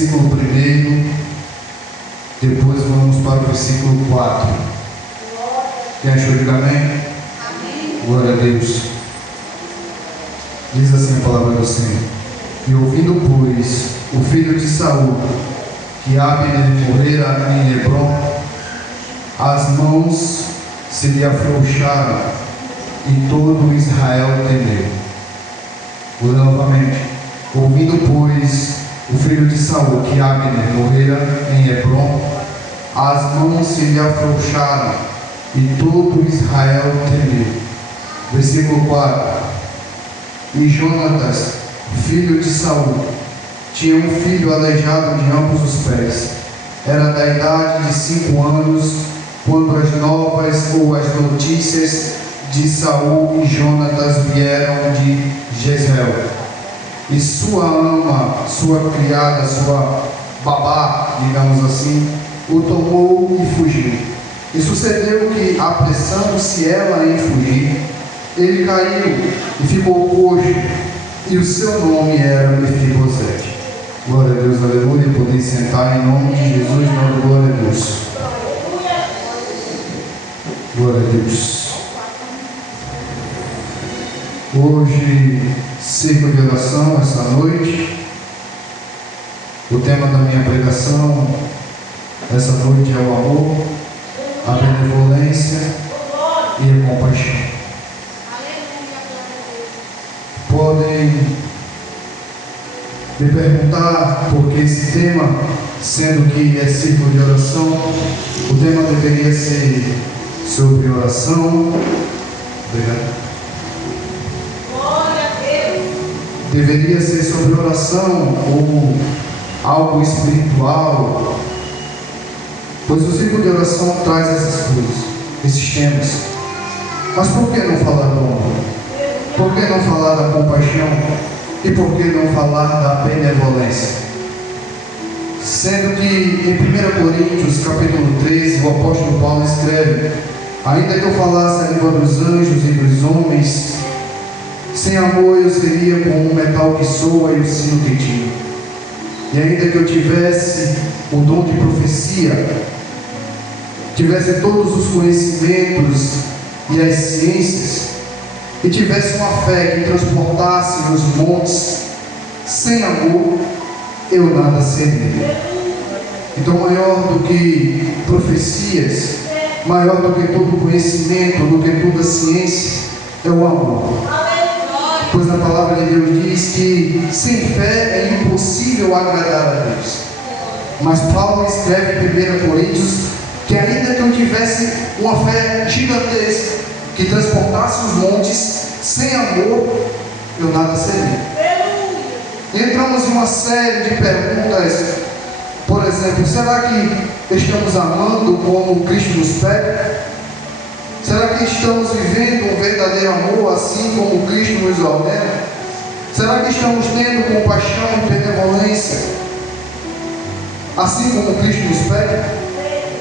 versículo 1, depois vamos para o versículo 4. Quem achou, diga amém? Amém. Glória a Deus. Diz assim a palavra do Senhor: E ouvindo, pois, o filho de Saul, que Abner morrera em Hebrom, as mãos se lhe afrouxaram, e todo Israel temeu. Vou ler novamente. Ouvindo, pois, o filho de Saul, que Abner morrera em Hebrom, as mãos se lhe afrouxaram, e todo Israel temeu. Versículo 4. E Jonatas, filho de Saul, tinha um filho aleijado de ambos os pés. Era da idade de 5 anos, quando as novas ou as notícias de Saul e Jonatas vieram de Jezreel. E sua ama, sua criada, sua babá, digamos assim, o tomou e fugiu. E sucedeu que, apressando-se ela em fugir, ele caiu e ficou coxo, e o seu nome era Mefibosete. Glória a Deus, aleluia. Podem sentar em nome de Jesus, não, glória a Deus. Glória a Deus. Hoje, ciclo de oração, essa noite. O tema da minha pregação essa noite é o amor, a benevolência e a compaixão. Podem me perguntar por que esse tema, sendo que é ciclo de oração, o tema deveria ser sobre oração. Obrigado. Glória a Deus. Deveria ser sobre oração ou algo espiritual, pois o ciclo de oração traz essas coisas, esses temas. Mas por que não falar do amor? Por que não falar da compaixão? E por que não falar da benevolência? Sendo que em 1 Coríntios capítulo 13, o apóstolo Paulo escreve: ainda que eu falasse a língua dos anjos e dos homens, sem amor eu seria como um metal que soa e o sino que tira. E ainda que eu tivesse o dom de profecia, tivesse todos os conhecimentos e as ciências, e tivesse uma fé que transportasse os montes, sem amor eu nada seria. Então, maior do que profecias, maior do que todo conhecimento, do que toda ciência, é o amor. Pois a palavra de Deus diz que sem fé é impossível agradar a Deus. Mas Paulo escreve em 1 Coríntios que ainda que eu tivesse uma fé gigantesca, que transportasse os montes, sem amor eu nada seria. Entramos em uma série de perguntas. Por exemplo, será que estamos amando como Cristo nos pede? Será que estamos vivendo um verdadeiro amor assim como Cristo nos ordena? Será que estamos tendo compaixão e benevolência assim como Cristo nos pede?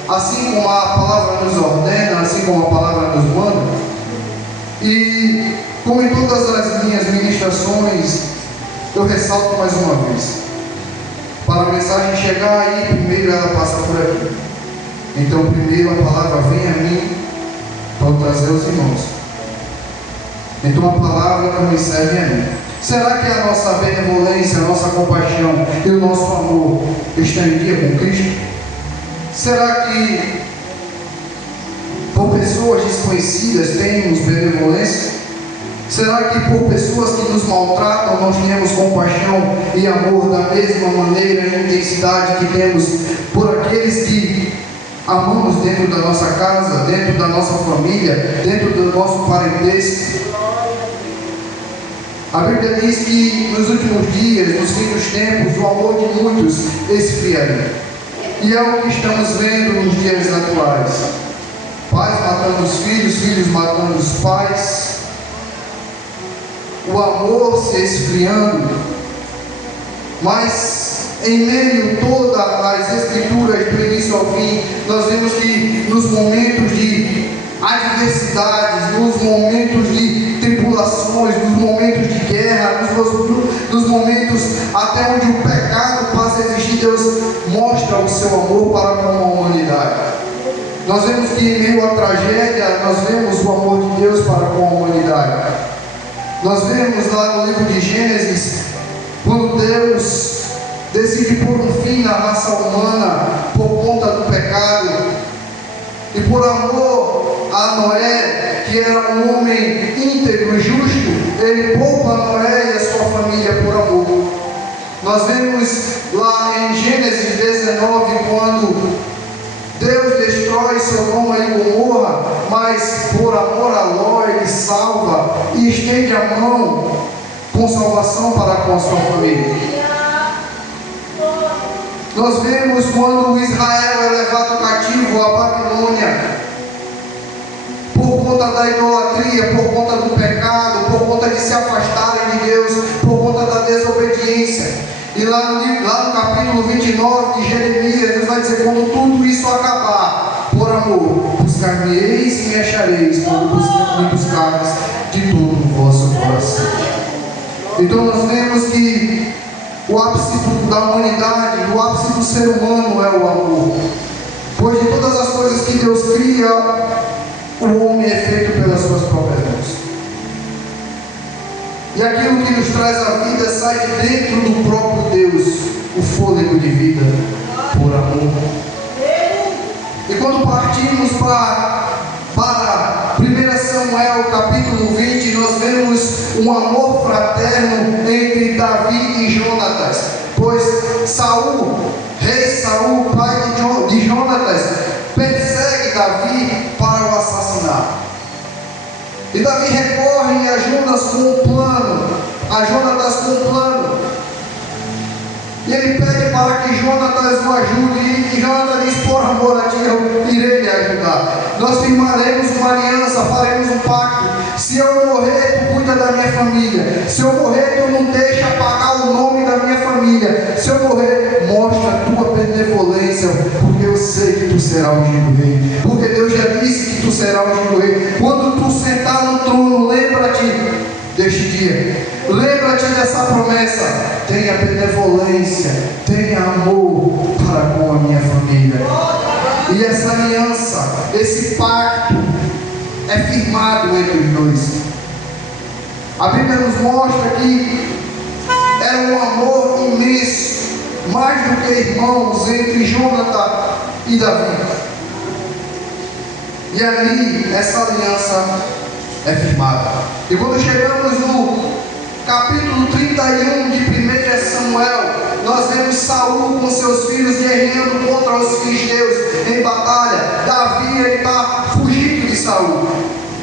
Assim como a palavra nos ordena, assim como a palavra nos manda? E como em todas as minhas ministrações, eu ressalto mais uma vez: para a mensagem chegar aí, primeiro ela passa por aqui. Então primeiro a palavra vem a mim para trazer aos irmãos. Então a palavra não me serve a mim. Será que a nossa benevolência, a nossa compaixão e o nosso amor estão em dia com Cristo? Será que por pessoas desconhecidas temos benevolência? Será que por pessoas que nos maltratam nós temos compaixão e amor da mesma maneira e intensidade que temos por aqueles que amamos dentro da nossa casa, dentro da nossa família, dentro do nosso parentesco? A Bíblia diz que nos últimos dias, nos fim dos tempos, o amor de muitos esfriaria. E é o que estamos vendo nos dias atuais: pais matando os filhos, filhos matando os pais, o amor se esfriando. Mas em meio a todas as escrituras do início ao fim, nós vemos que nos momentos de adversidades, nos momentos de tribulações, nos momentos de guerra, nos momentos até onde o pecado passa a existir, Deus mostra o seu amor para com a humanidade. Nós vemos que em meio à tragédia, nós vemos o amor de Deus para com a humanidade. Nós vemos lá no livro de Gênesis, quando Deus decide pôr um fim na raça humana por conta do pecado, e por amor a Noé, que era um homem íntegro e justo, ele poupa Noé e a sua família por amor. Nós vemos lá em Gênesis 19, quando Deus destrói Sodoma e Gomorra, mas por amor a Ló ele salva e estende a mão com salvação para com a sua família. Nós vemos quando Israel é levado cativo à Babilônia, por conta da idolatria, por conta do pecado, por conta de se afastarem de Deus, por conta da desobediência. E lá no capítulo 29 de Jeremias, Deus vai dizer: quando tudo isso acabar, por amor, buscar-me-eis e me achareis, quando me buscardes de todo o vosso coração. Então nós vemos que o ápice da humanidade, o ápice do ser humano é o amor. Pois de todas as coisas que Deus cria, o homem é feito pelas suas próprias mãos. E aquilo que nos traz a vida sai de dentro do próprio Deus, o fôlego de vida, por amor. E quando partimos para 1 Samuel capítulo 20, nós vemos um amor fraterno entre Davi e Jonatas. Pois Saul, rei Saul, pai de Jonatas, persegue Davi para o assassinar. E Davi recorre a Jonatas com um plano. E ele pede para que Jonatas o ajude. E Jonatas diz: por amor a ti, eu irei lhe ajudar. Nós firmaremos uma aliança, faremos um pacto. Se eu morrer, tu cuida da minha família. Se eu morrer, tu não deixa apagar o nome da minha família. Se eu morrer, mostra a tua benevolência, porque eu sei que tu serás ungido rei. Porque Deus já disse que tu serás ungido rei. Quando tu sentar no trono, lembra-te deste dia. Lembra-te dessa promessa. Tenha benevolência, tenha amor para com a minha família. E essa aliança, esse pacto é firmado entre os dois. A Bíblia nos mostra que era um amor imenso, mais do que irmãos, entre Jonatas e Davi. E ali essa aliança é firmada. E quando chegamos no capítulo 31 de 1 Samuel, nós vemos Saul com seus filhos guerreando contra os filisteus em batalha. Davi está fugindo de Saul.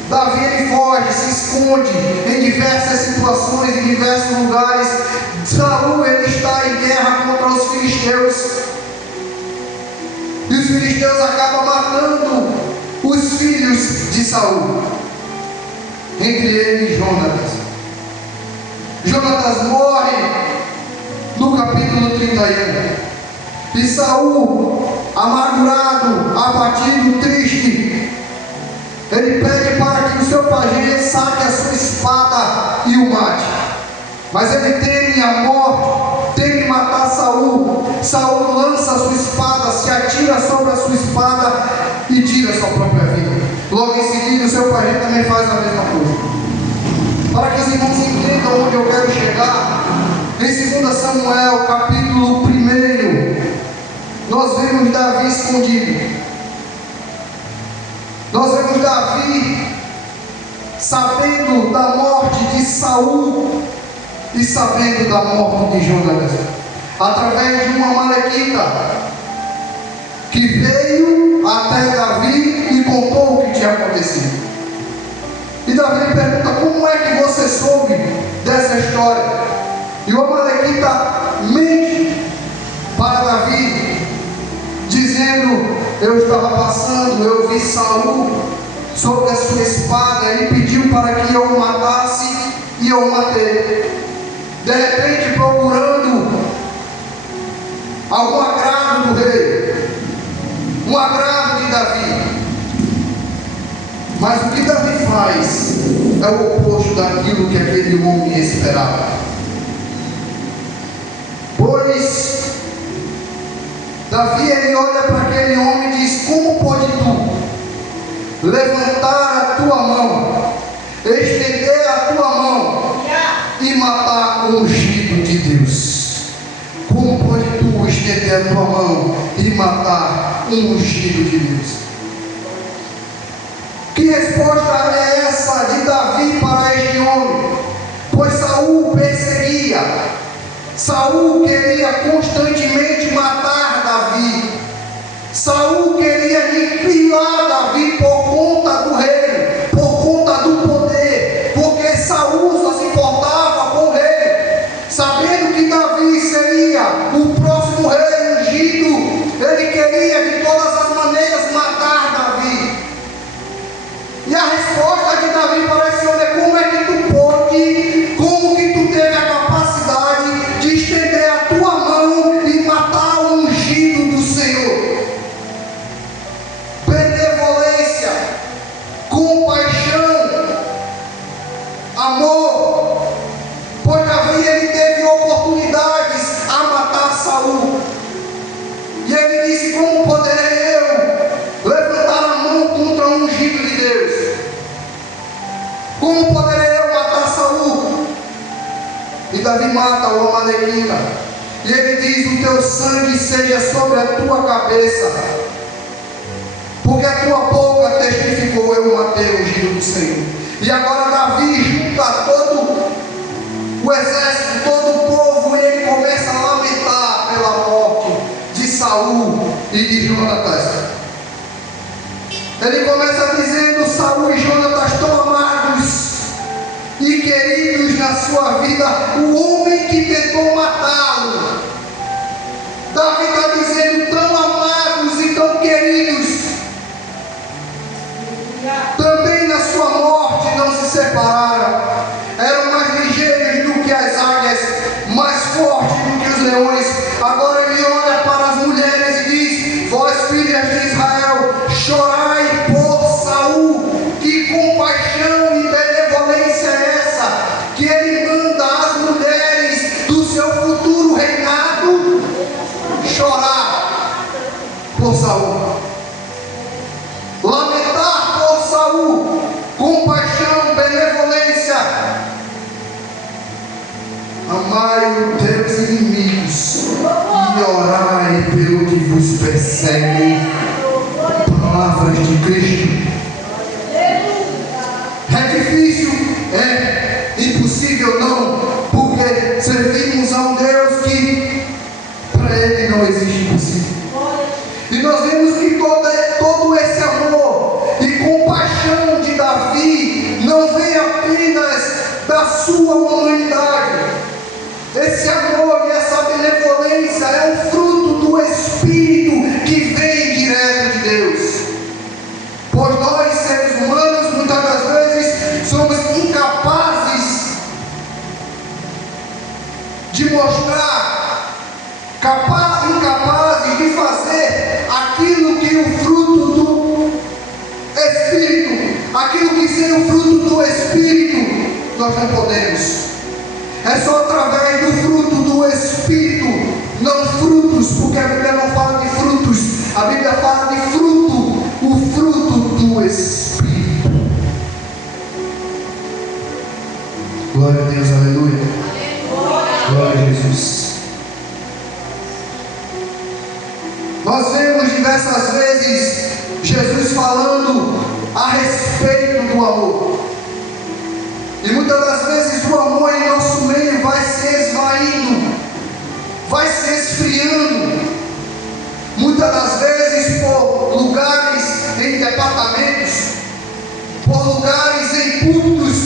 Davi ele foge, se esconde em diversas situações, em diversos lugares. Saul ele está em guerra contra os filisteus. E os filisteus acabam matando os filhos de Saul. Entre eles Jonatas. Jonatas morre no capítulo 31. E Saul, amargurado, abatido, triste, ele pede para que o seu pajé saque a sua espada e o mate. Mas ele teme a morte, teme matar Saul. Saul lança a sua espada, se atira sobre a sua espada e tira a sua própria vida. Logo em seguida o seu pajé também faz a mesma coisa. Para que os irmãos entendam onde eu quero chegar, em 2 Samuel capítulo 1, nós vemos Davi escondido. Nós vemos Davi sabendo da morte de Saul e sabendo da morte de Jonatas, através de uma amalequita que veio até Davi e contou o que tinha acontecido. E Davi pergunta: como é que você soube dessa história? E o amalequita mente para Davi, dizendo: eu estava passando, eu vi Saul sobre a sua espada, ele pediu para que eu o matasse e eu o matei. De repente, procurando algum agrado do rei, um agrado de Davi. Mas o que Davi faz é o oposto daquilo que aquele homem esperava. Pois Davi, ele olha para aquele homem e diz: como pode tu levantar a tua mão, estender a tua mão e matar o ungido de Deus? Como pode tu estender a tua mão e matar um ungido de Deus? Que resposta é essa de Davi para este homem? Pois Saul perseguia, Saul queria constantemente matar Davi, Saul queria aniquilar Davi por conta do reino, por conta do poder, porque Saul só se importava com o rei, sabendo que Davi seria o próximo rei ungido, ele queria de todas as maneiras matar Davi. E a resposta de Davi para esse homem é: como é que tu pode, como que tu teve a capacidade de estender a tua mão e matar o ungido do Senhor? Benevolência, compaixão, amor. Pois Davi, ele teve oportunidades a matar Saul, e ele disse: como poderei eu levantar a mão contra um ungido de Deus? Como poderei eu matar Saul? E Davi mata o Amalequita, e ele diz: o teu sangue seja sobre a tua cabeça, porque a tua boca testificou: eu matei o ungido do Senhor. E agora Davi junta todo o exército, todo o povo, e ele começa a lamentar pela morte de Saul e de Jonatas. Ele começa dizendo: Saul e Jonatas estão amados e queridos na sua vida, o homem que tentou matá-lo. Davi está dizendo: tão amados e tão queridos, também na sua morte não se separaram, eram mais ligeiros do que as águias, mais fortes do que os leões. Agora ele olha para as mulheres e diz: vós filhas de Israel, chorai por Saul. Que compaixão e benevolência é essa, que ele manda as mulheres do seu futuro reinado chorar por Saul, lamentar por Saul. Compaixão, benevolência. Amai os teus inimigos e orai pelo que vos perseguem. Palavras de Cristo. É difícil? É. Impossível? Não. Porque servimos a um Deus que para Ele não existe impossível. E nós vemos que todo esse amor e compaixão de Davi não vem apenas da sua humanidade. Esse amor e essa benevolência é um fruto do Espírito que vem direto de Deus. Pois nós, seres humanos, muitas das vezes somos incapazes de mostrar, incapazes de fazer aquilo que o fruto do Espírito, aquilo que sem o fruto do Espírito nós não podemos. É só através do fruto do Espírito, não frutos, porque a Bíblia não fala de frutos, a Bíblia fala de fruto, o fruto do Espírito. Glória a Deus, aleluia. Glória a Jesus. Nós vemos diversas vezes Jesus falando a respeito do amor. E muitas das vezes o amor em nosso meio vai se esvaindo, vai se esfriando. Muitas das vezes por lugares em departamentos, por lugares em cultos,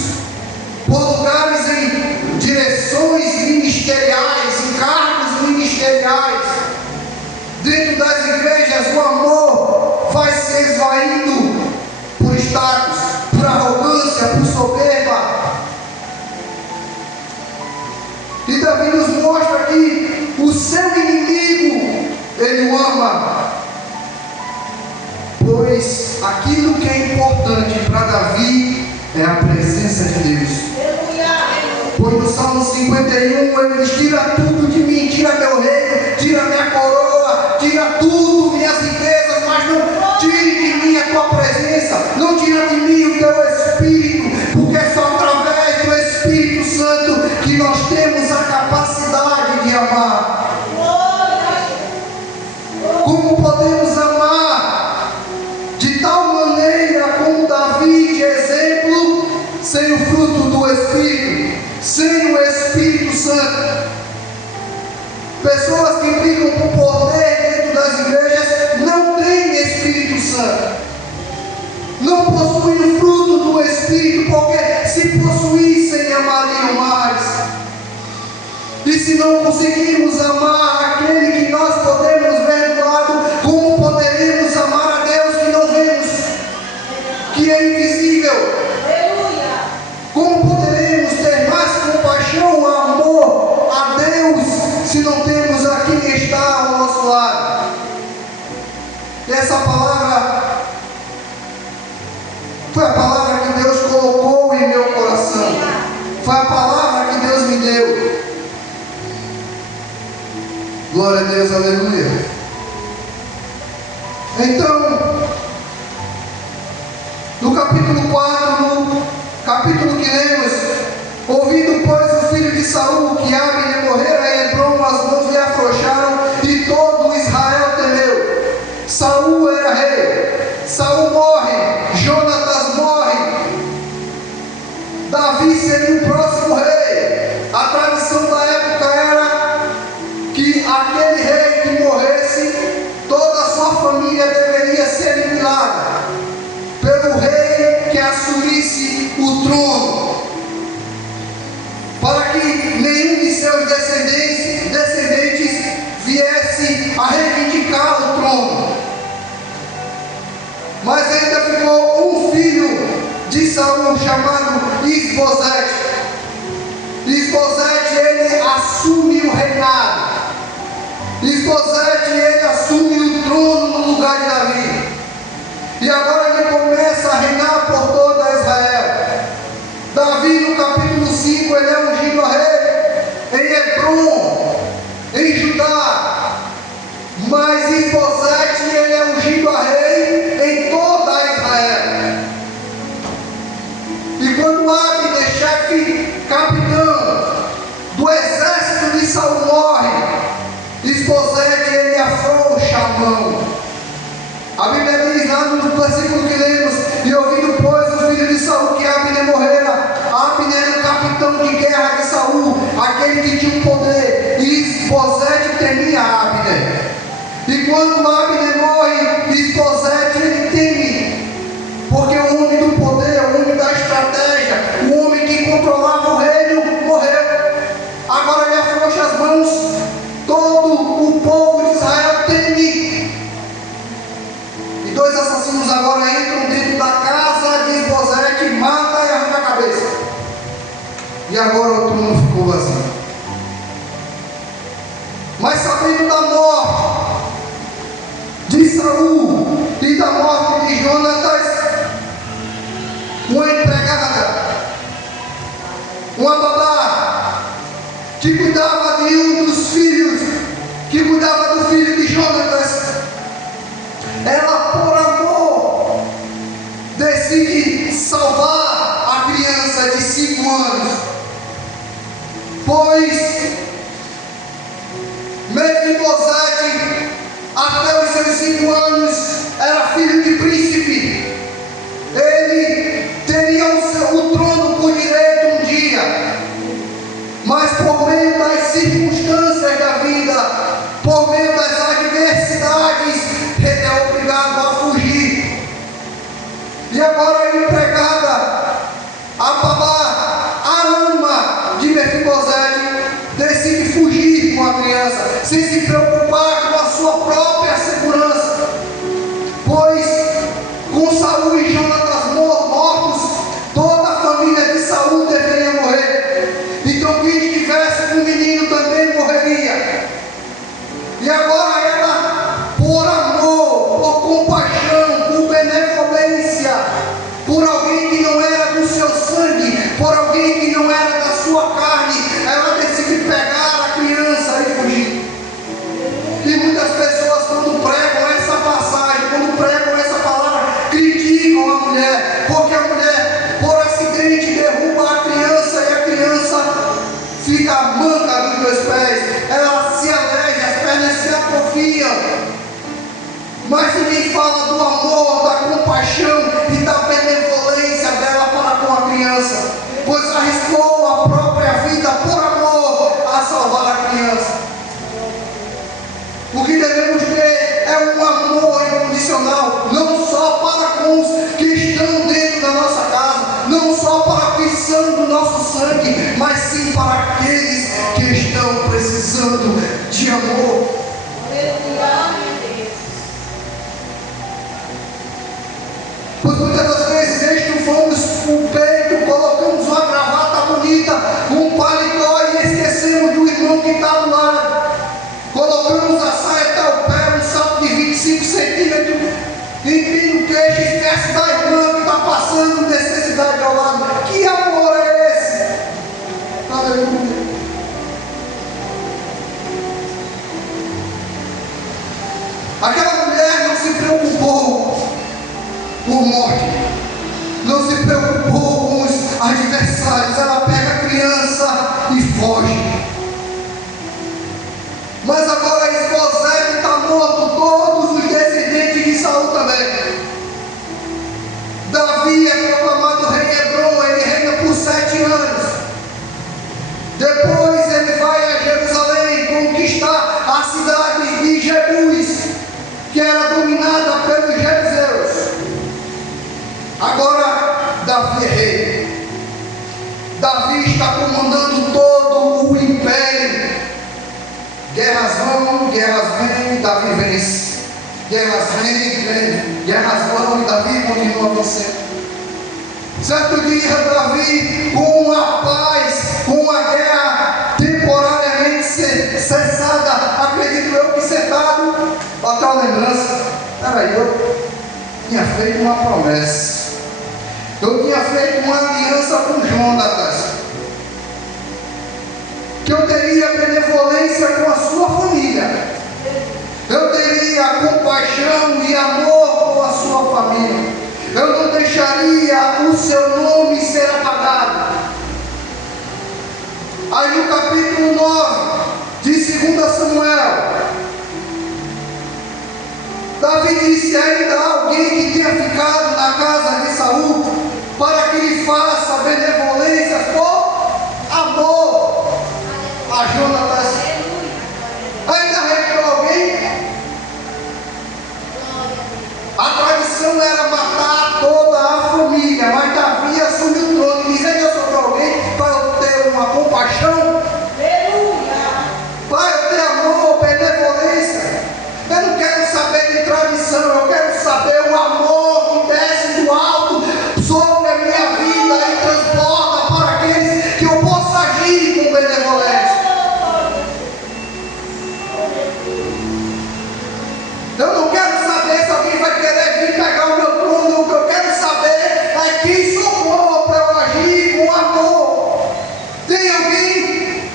por lugares em direções ministeriais, em cargos ministeriais. Dentro das igrejas o amor vai se esvaindo por status, por arrogância, por soberba. E Davi nos mostra que o seu inimigo ele o ama, pois aquilo que é importante para Davi é a presença de Deus. Pois no Salmo 51 ele diz: tira tudo de mim, tira meu reino, tira minha coroa, tira tudo Pessoas que brigam por poder dentro das igrejas não têm Espírito Santo, não possuem o fruto do Espírito, porque se possuíssem, amariam mais. E se não conseguirmos amar aquele que nós podemos ver do lado, como poderemos amar a Deus que não vemos, que é invisível? Como poderemos ter mais compaixão, amor a Deus, se não temos a quem está ao nosso lado? Essa palavra foi a palavra que Deus colocou em meu coração, foi a palavra que Deus me deu. Glória a Deus, aleluia. Então, no capítulo 4, no capítulo que lemos: ouvindo, pois, o filho de Saul que Abner morrera em Hebrom, as mãos lhe afrouxaram e todo Israel temeu. Saul era rei, Saul morre, Jonatas morre, Davi seria o próximo rei. A tradição da época era que aquele rei que morresse, toda a sua família deveria ser eliminada pelo rei que assumisse o trono, para que nenhum de seus descendentes viesse a reivindicar o trono. Mas ainda ficou um filho de Saul chamado Isbosete. Isbosete, ele assume o reinado. Isbosete, ele assume o trono no lugar de Davi. E agora ele começa a reinar por toda Israel. Davi, no capítulo 5, ele é ungido a rei em Hebrom, em Judá. Mas Isbosete, ele é ungido a rei em toda Israel. E quando Abner, chefe capitão do exército de Saul, morre, Isbosete, ele afrouxa a mão. A Bíblia diz lá no versículo que lemos: e ouvindo, pois, o filho de Saul que Abner morrera. Abner era o capitão de guerra de Saul, aquele que tinha o poder, e Isbosete temia Abner. E quando Abner morre, Isbosete, ele teme, porque o homem do poder, o homem da estratégia, o homem que controlava o reino, morreu. Agora ele afrouxa as mãos, todo o povo de Israel teme. E dois assassinos agora entram dentro da casa de Isbosete, mata e arranca a cabeça. E agora o trono ficou vazio. Mas sabendo da morte de Saul e da morte de Jonatas, uma empregada, uma babá, que cuidava de um dos filhos, que cuidava do filho de Jonatas, ela, por amor, decide salvar a criança de 5 anos, pois Mefibosete, até os seus 5 anos, era filho de príncipe. Ele teria o trono por direito um dia, mas por meio das circunstâncias da vida, por meio das adversidades, ele é obrigado a fugir. E agora a empregada, a babá, a ama de Mefibosete, decide fugir com a criança, sem se preocupar com a sua própria segurança, pois com Saul e Jonatas mortos, toda a família de Saul deveria morrer. Então quem estivesse com o menino também morreria. E agora ela, por amor, por compaixão, por benevolência, por alguém que não era do seu sangue, por alguém que não era da sua carne, ela decide pegar a criança e fugir. E muitas pessoas, quando pregam essa passagem, quando pregam essa palavra, criticam a mulher, porque a mulher, por acidente, derruba a criança e a criança fica manca dos 2 pés, ela se aleja, as pernas se atrofiam. Mas ninguém fala do amor, da compaixão e da benevolência dela para com a criança, pois arriscou a própria vida por amor a salvar a criança. O que devemos ter é um amor incondicional, não só para com os que estão dentro da nossa casa, não só para que são do nosso sangue, mas sim para aqueles que estão precisando de amor. Pois muitas das vezes estufamos o peito, colocamos uma gravata bonita, um paletó e esquecemos do irmão que está do lado. Colocamos a saia até o pé, um salto de 25 centímetros, empina o queixo, esquece da irmã que está passando necessidade ao lado. Que amor é esse? Aleluia. Aquela mulher não se preocupou por morte, não se preocupou com os adversários. Ela pega a criança e foge. Mas agora Esbozete está morto, todos os descendentes de Saul também. Davi é proclamado rei em Hebrom, ele reina por 7 anos. Depois ele vai a Jerusalém conquistar a cidade de Jebus, que era dominada pelos jebuseus. Agora Davi é rei. Davi está comandando todo o império. Guerras vão, guerras vêm, Davi vence. Guerras vêm, guerras vão e Davi continua vencendo. Certo dia, Davi, com a paz, com a guerra temporariamente cessada, acredito eu que sentado, bateu a lembrança. Peraí, eu tinha feito uma promessa. Eu tinha feito uma aliança com Jonatas, que eu teria benevolência com a sua família, eu teria compaixão e amor com a sua família, eu não deixaria o seu nome ser apagado. Aí no capítulo 9 de 2 Samuel, Davi disse: ainda há alguém que tenha ficado na casa de Saul para que lhe faça benevolência por amor a Jonatas. Ainda restou alguém? A tradição era matar toda a família, mas Davi assumiu o trono e diz: ainda sobrou alguém para eu ter uma compaixão, para eu ter amor, benevolência. Eu não quero saber de tradição, eu quero saber o amor que desce do alto sobre a minha vida e transporta para aqueles que eu possa agir com benevolência. Eu não quero saber se alguém vai querer vir pegar o meu trono. O que eu quero saber é quem socorro para eu agir com amor. Tem alguém?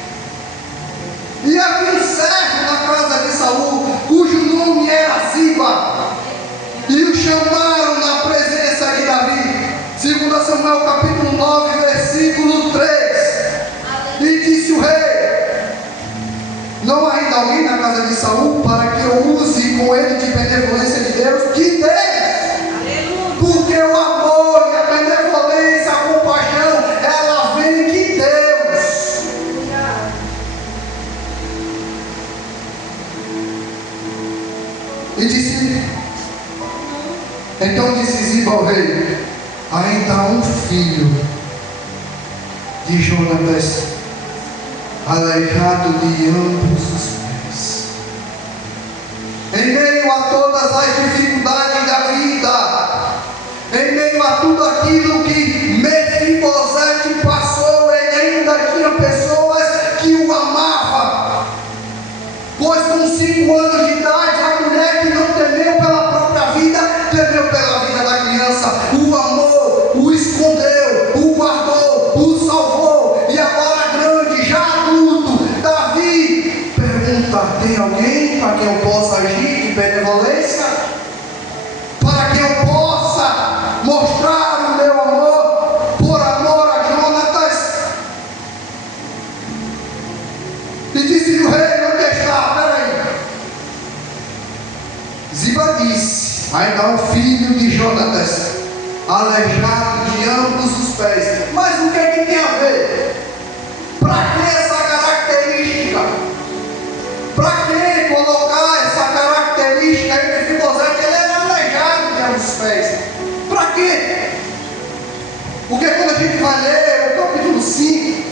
E havia um servo na casa de Saul, cujo nome era Ziba, e o chamaram na presença de Davi. 2 Samuel capítulo 9, versículo 3. E disse o rei: não há ainda alguém na casa de Saul para que eu use com ele de benevolência de Deus? Que Deus! Porque o amor e a benevolência, a compaixão, ela vem de Deus. E disse, então disse Ziba ao rei: ainda há um filho de Jonatas, aleijado de ambos os pés. Em meio a todas as dificuldades da vida, em meio a tudo aquilo que Mefibosete passou, ele ainda tinha pessoas que o amavam. Pois com 5 anos de idade, a mulher que não temeu pela própria vida, temeu pela vida da criança. O amor, o escondeu, o guardou, o salvou. E agora grande, já adulto, Davi pergunta: tem alguém para quem eu possa agir de benevolência? Para que eu possa mostrar o meu amor por amor a Jonatas? E disse o rei: onde está? Peraí. Ziba disse: ainda há um filho de Jonatas, aleijado de ambos os pés. Mas o que é que tem a ver? Para que essa característica? Para que colocar essa Porque quando a gente vai ler o capítulo 5,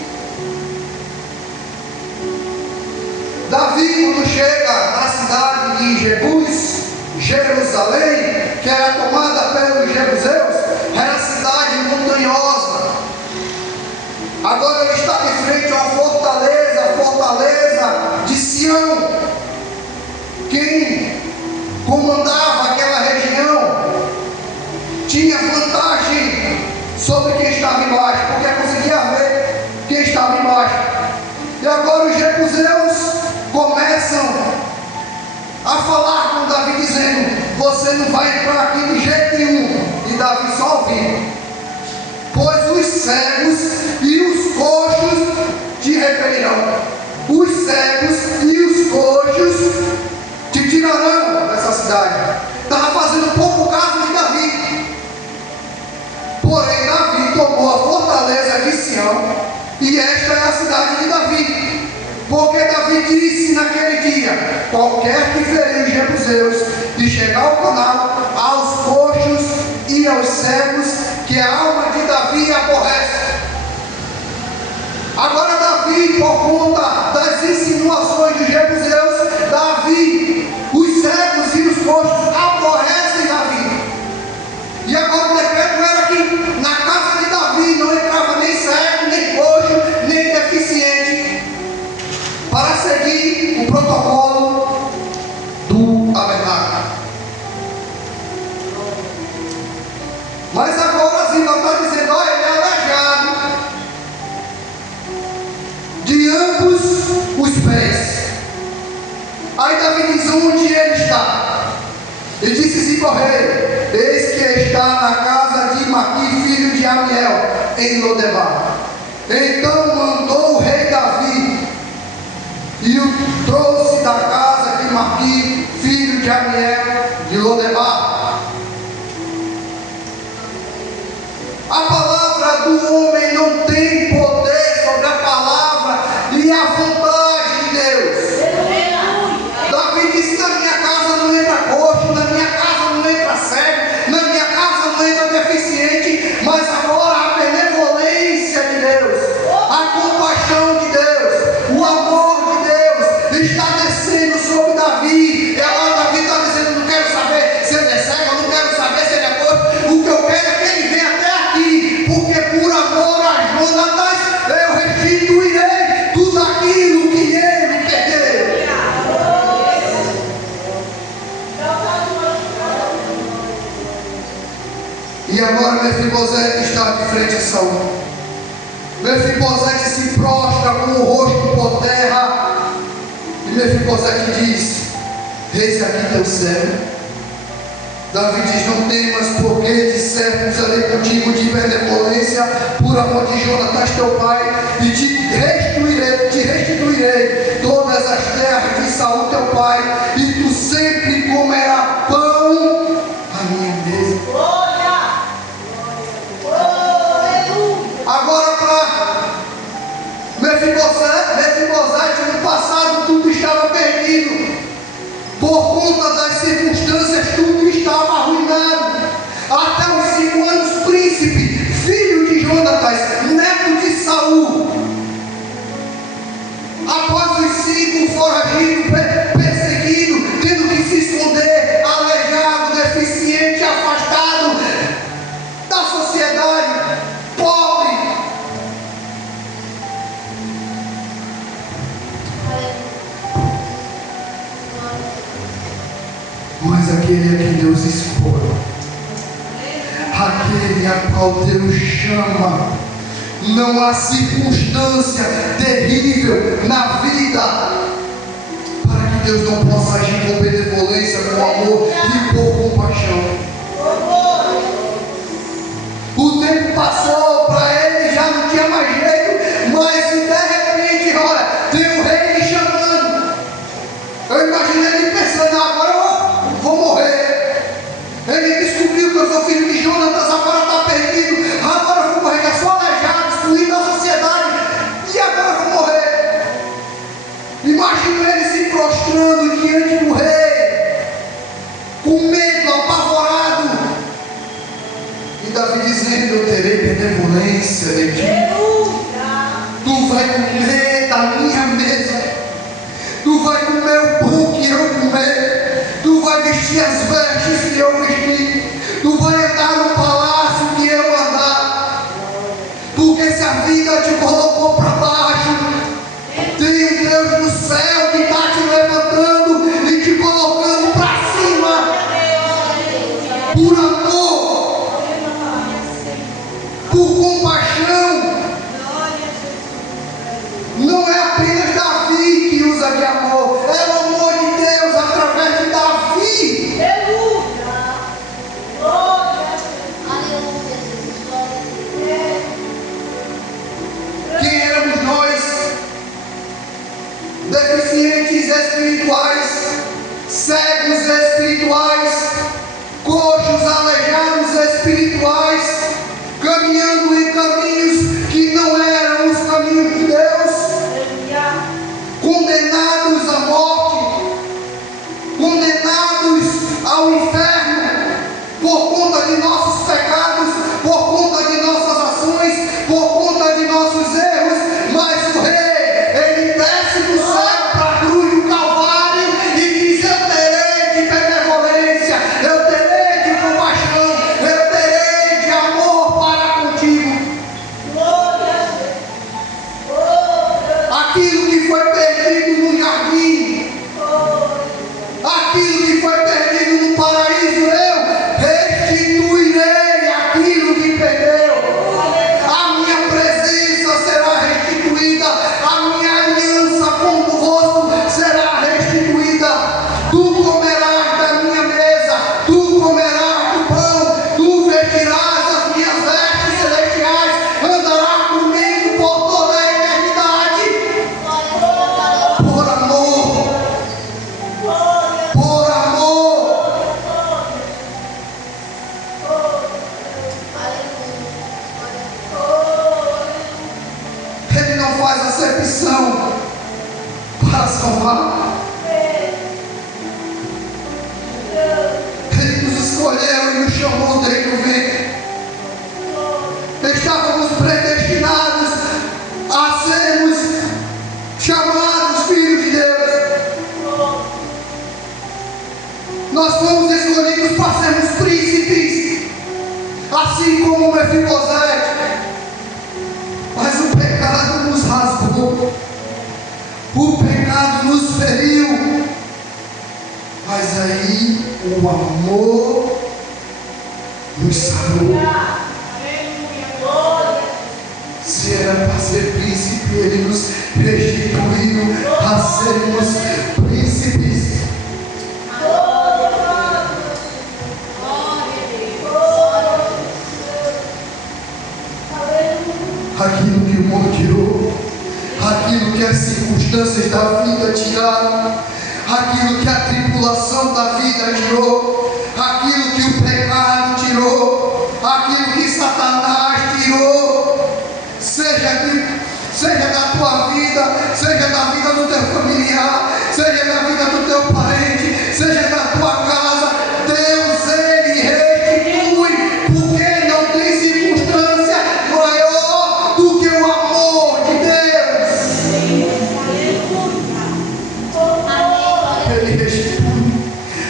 Davi, quando chega na cidade de Jerusalém, que era tomada pelos jebuseus, era cidade montanhosa. Agora ele está de frente a uma fortaleza, a fortaleza de Sião. Quem comandava aquela região tinha vantagem sobre quem estava embaixo, porque conseguia ver quem estava embaixo. E agora os jebuseus começam a falar com Davi, dizendo: você não vai entrar aqui de jeito nenhum. E Davi só ouviu: pois os cegos e os coxos te repetirão, os cegos e os coxos te tirarão dessa cidade. Estava fazendo pouco caso de Davi. Porém Davi tomou a fortaleza de Sião, e esta é a cidade de Davi. Porque Davi disse naquele dia: qualquer que ferir os jebuseus e chegar ao canal, aos coxos e aos cegos, que a alma de Davi aborrece. Agora Davi, por conta das insinuações dos jebuseus, Davi, os cegos e os coxos aborrecem Davi. E agora o decreto era que na casa de Davi não entrava nem cego, nem coxo, nem deficiente, para seguir o protocolo do tabernáculo. Mas agora Ziba está dizendo: olha, ele é aleijado de ambos os pés. Aí Davi diz: onde ele está? E disse Ziba ao rei: eis que está na casa de Maqui, filho de Amiel, em Lodebar. Então mandou o rei Davi e o trouxe da casa de Maqui, filho de Amiel, de Lodebar. A palavra do homem não tem poder sobre a palavra e a vontade de Deus. Davi disse: na minha casa não entra coxo, na minha casa não entra cego, na minha casa não entra deficiente. Mas agora a benevolência de Deus, a compaixão de Deus, o amor de Deus está descendo sobre Davi. E agora Davi está dizendo: não quero saber se ele é cego, eu não quero saber se ele é coxo. O que eu quero é que ele venha até aqui, porque por amor a Jonatas eu restituirei tudo aquilo que ele perdeu. E agora Mefibosete está de frente a Saul. Mefibosete se prostra com o rosto por terra. E Mefibosete diz: eis aqui teu servo. Davi diz: não temas, porque de certo usarei contigo de benevolência por amor de Jonatas teu pai, e te restituirei todas as terras de Saul teu pai, e tu sempre comerás pão à minha mesa. Agora para Mefibosete, no passado tudo estava perdido. Por conta das circunstâncias, tudo estava arruinado. Até os 5 anos, príncipe, filho de Jonatas, neto de Saul. Após os 5, foragido, perseguido, tendo que se esconder, aleijado, deficiente, afastado da sociedade, pobre. Mas aquele a quem Deus escolhe, aquele a qual Deus chama, não há circunstância terrível na vida para que Deus não possa agir com benevolência, com amor e por compaixão. O tempo passou, para ele já não tinha mais jeito, mas de repente, olha, tem um rei me chamando. Eu imaginei ele pensando: agora eu vou morrer. Ele descobriu que eu sou filho de Jonatas, agora está perdido. Agora eu vou morrer, já sou aleijado, excluído da sociedade, e agora eu vou morrer. Imagino ele se prostrando diante do rei, com medo, apavorado. E Davi dizendo: eu terei ter benevolência de ti. Tu vai comer da minha mesa. Tu vai comer o pão que eu comer. Tu vai vestir as vestes que eu vesti. Tu vai andar no palácio que eu andar. Porque se a vida te colocou para baixo, tem um Deus no céu que está te levantando e te colocando para cima. Por amor, por compaixão. Não é apenas Davi que usa de amor, é o amor de Deus através de Davi. Quem éramos nós? Deficientes espirituais, cegos espirituais, coxos, aleijados espirituais, caminhando em caminhos que não eram os caminhos de Deus, condenados à morte, condenados ao inferno, por conta de nossos pecados, por conta de nossas ações, por conta de nossos erros. Mas o Rei, Ele desce do céu para a cruz do Calvário e diz: eu terei de benevolência, eu terei de compaixão, eu terei de amor para contigo. Aquilo que foi perdido no jardim, aquilo que foi perdido no paraíso, eu restituirei aquilo que perdeu. A minha presença será restituída, a minha aliança convosco será restituída. Tu comerás da minha mesa, tu comerás do pão, tu vestirás as minhas vestes celestiais, andarás comigo por toda a eternidade. Por amor, por amor. Ele não faz acepção para salvar. Ele nos escolheu e nos chamou desde o ventre. Estávamos predestinados a sermos chamados filhos de Deus. Nós fomos escolhidos para sermos príncipes, assim como Mefibosete. Mas o pecado nos rasgou, o pecado nos feriu. Mas aí o amor nos sarou. Se era para ser príncipe, Ele nos restituiu a sermos príncipes. Aquilo que o mundo tirou, aquilo que as circunstâncias da vida tiraram, aquilo que a tribulação da vida tirou, aquilo que o pecado tirou, aquilo que Satanás tirou, seja da tua vida, seja da vida do teu familiar, seja da vida do teu parente, seja da tua casa, Deus, Ele restitui, porque não tem circunstância maior do que o amor de Deus. Ele restitui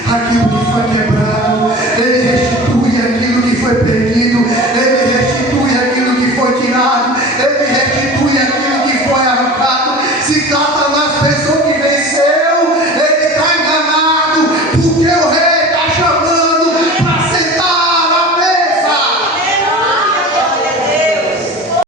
aquilo que foi quebrado, Ele restitui aquilo que foi perdido, Ele restitui aquilo que foi tirado, Ele restitui aquilo que foi arrancado. Se está